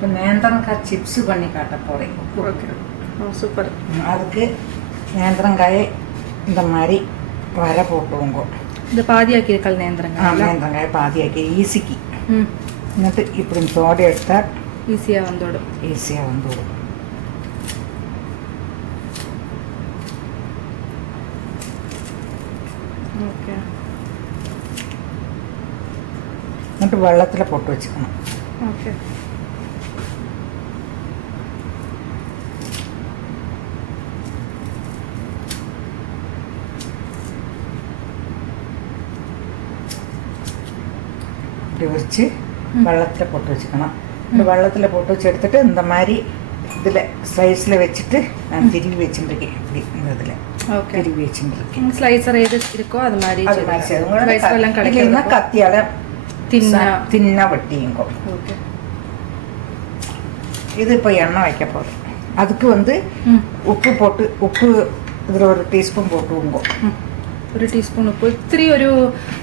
இப்போ நேந்திரங்காய் சிப்ஸ் பண்ணி காட்ட போகிறேன். ஓகே. ஓ சூப்பர். அதுக்கு நேந்திரங்காயை இந்த மாதிரி வர போட்டுவோங்க. இந்த பாதியாக்கியிருக்கல் நேந்திரங்காய். நேந்திரங்காயை பாதியாக்கி ஈஸிக்கு. എന്നിട്ട് ഇപ്പഴും തോട എടുത്താൽ ഈസിയാ വന്നോടും. ഓക്കെ. എന്നിട്ട് വെള്ളത്തിൽ പൊട്ട് വെച്ചിക്കണം. ഓക്കെ. வச்சு வெள்ளத்தில் போட்டு வச்சுக்கணும். இந்த வெள்ளத்தில் போட்டு வச்சு எடுத்துட்டு இந்த மாதிரி இதில் ஸ்லைஸில் வச்சுட்டு நான் திருவி வச்சுருக்கேன். இப்படி இந்த இதில் திருவி வச்சுருக்கேன். ஸ்லைசர் எது இருக்கோ அது மாதிரி இல்லைன்னா கத்தியால் தின்னா வெட்டியுங்கோ. ஓகே. இது இப்போ எண்ணெய் வைக்க போகிறேன். அதுக்கு உப்பு இதில் ஒரு டீஸ்பூன் போட்டுவோங்கோ. ഒരു ടീസ്പൂൺ ഉപ്പ്. ഇത്തിരി ഒരു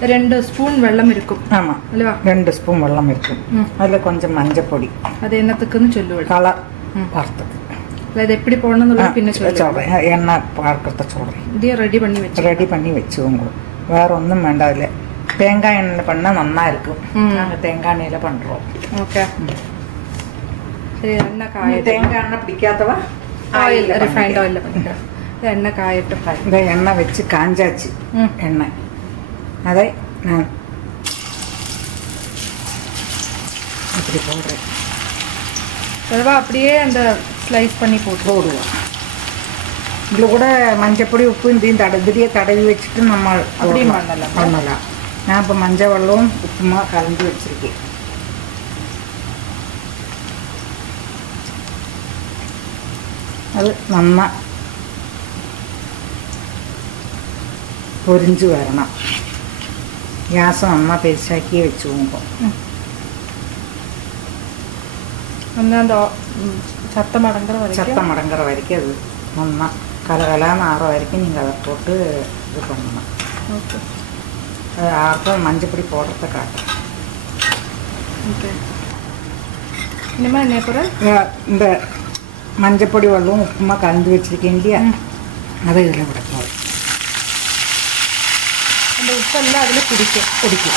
2 സ്പൂൺ വെള്ളം ഇരിക്കും. ആമാ, 2 സ്പൂൺ വെള്ളം ഇരിക്കും. അതിൽ കൊഞ്ചം മഞ്ഞപ്പൊടി. അത് എന്നത്തേക്കെന്ന് ചൊല്ലുവോ? കളർ വറുത്തത്. അതായത് എപ്പിടി പോകണമെന്നുള്ളത് പിന്നെ എണ്ണ പാർക്കത്തെ ചോറ് ഇത് റെഡി பண்ணி வச்சுவோங்க. வேற ஒன்றும் வேண்டாம். அதில் தேங்காய் எண்ணெயில் பண்ணால் நல்லா இருக்கும். நாங்கள் தேங்காய் எண்ணெயில் பண்ணுறோம். ஓகே. சரி. தேங்காய் எண்ணெய் பிடிக்காதவா ஆயில் ரிஃபைண்ட் ஆயிலில் பண்ணிக்கிறேன். எண்ணெய் காயட்டும். இந்த எண்ணெய் வச்சு காஞ்சாச்சு. எண்ணெய் அதை நான் இப்படி போடுறேன். அதுவா அப்படியே அந்த ஸ்லைஸ் பண்ணி போடுவோம். இதில் கூட மஞ்சப்பொடி உப்பு இதையும் இதுலேயே தடவி வச்சுட்டு நம்ம அப்படியும் பண்ணலாம். நான் இப்போ மஞ்சள் வெள்ளம் உப்புமா கலந்து வச்சுருக்கேன். அது நல்லா പൊരിഞ്ച് വരണം. ഗ്യാസ് നന്നാ പെരിച്ചാക്കി വെച്ചുകൊണ്ടോ. சத்த மடங்குற வரைக்கும் அது நல்லா கலகலான்னு ஆற வரைக்கும் நீங்கள் அதை போட்டு இது பண்ணணும். ஓகே. அது ஆறும் மஞ்சப்பொடி போடுறத காட்டுறேன். ஓகே. இனிமேல் என்ன போகிறேன்? இந்த மஞ்சப்பொடி வெள்ளம் உப்புமா கலந்து வச்சுருக்கேன் இல்லையா, அதை இதில் விட போகிறேன். அந்த உப்பெல்லாம் அதில் பிடிக்கும். அதுக்கு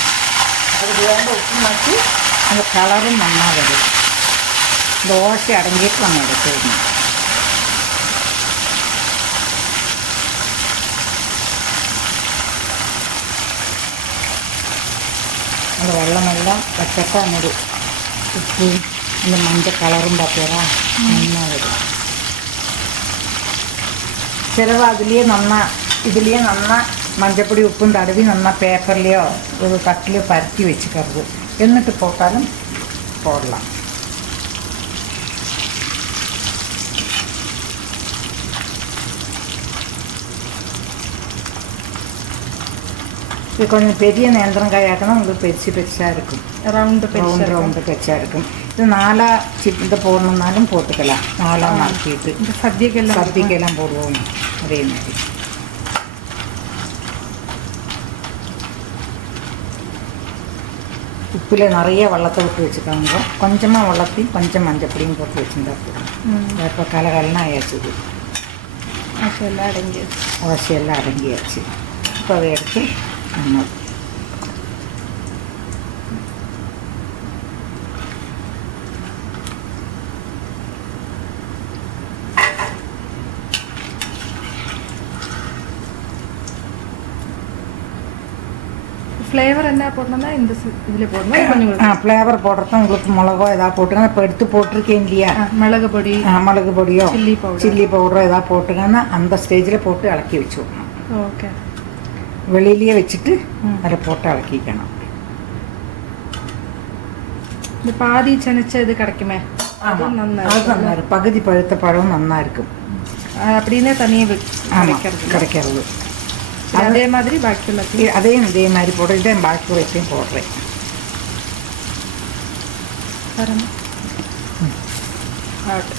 வேண்ட உப்பு மாற்றி அந்த கலரும் நல்லா வரும். இந்த ஓசை அடங்கிட்டு நம்ம எடுத்துக்கணும். அந்த வெள்ளமெல்லாம் வச்சப்போ அந்த உப்பு இந்த மஞ்சள் கலரும் பார்த்தீங்களா நல்லா வரும். சிலவா இதுலேயே நல்லா மஞ்சப்பொடி உப்பும் தடவி நல்லா பேப்பர்லேயோ ஒரு தட்டிலையோ பருத்தி வச்சுக்கிறது. എന്നിട്ട് போட்டாலும் போடலாம். இது கொஞ்சம் பெரிய நேந்திரங்காயாக்கணும். உங்களுக்கு பெருசாக இருக்கும். ரவுண்டு பெருசாக இருக்கும். இது 4 இதை போடணுன்னாலும் போட்டுக்கலாம். 4 மாற்றிட்டு சத்தியக்கெல்லாம் போடுவோம். அதே மாதிரி உப்பில் நிறைய வெள்ளத்தை விட்டு வச்சுக்காங்க. கொஞ்சமாக வெள்ளத்தையும் கொஞ்சம் மஞ்சப்பொடியும் போட்டு வச்சுருந்தா போதும். இப்போ கலகலன்னு ஆயாச்சு. அவசியெல்லாம் அடங்கியாச்சு. இப்போ அதை எடுத்து நம்ம ஃப்ளேவர் என்ன போடணும்னா இந்த இதில் போடணும். ஃப்ளேவர் போடுறதும் உங்களுக்கு மிளகோ ஏதாவது போட்டுங்க. இப்போ எடுத்து போட்டிருக்கேன் இல்லையா, மிளகு பொடியோ சில்லி பவுடரோ ஏதாவது போட்டுங்கன்னா அந்த ஸ்டேஜில் போட்டு இளக்கி வச்சுக்கணும். ஓகே. வெளியிலேயே வச்சுட்டு அதில் போட்டு இளக்கிக்கணும். இந்த பாதி சனிச்ச இது கிடைக்குமே, அது நல்லா இருக்கும். பகுதி பழுத்த பழம் நல்லா இருக்கும். அப்படின்னே தனியாக கிடைக்கிறது. அதே மாதிரி பாக்கி இதே மாதிரி போட்டு பாக்கி வைத்தையும் போடுறேன். ஆட்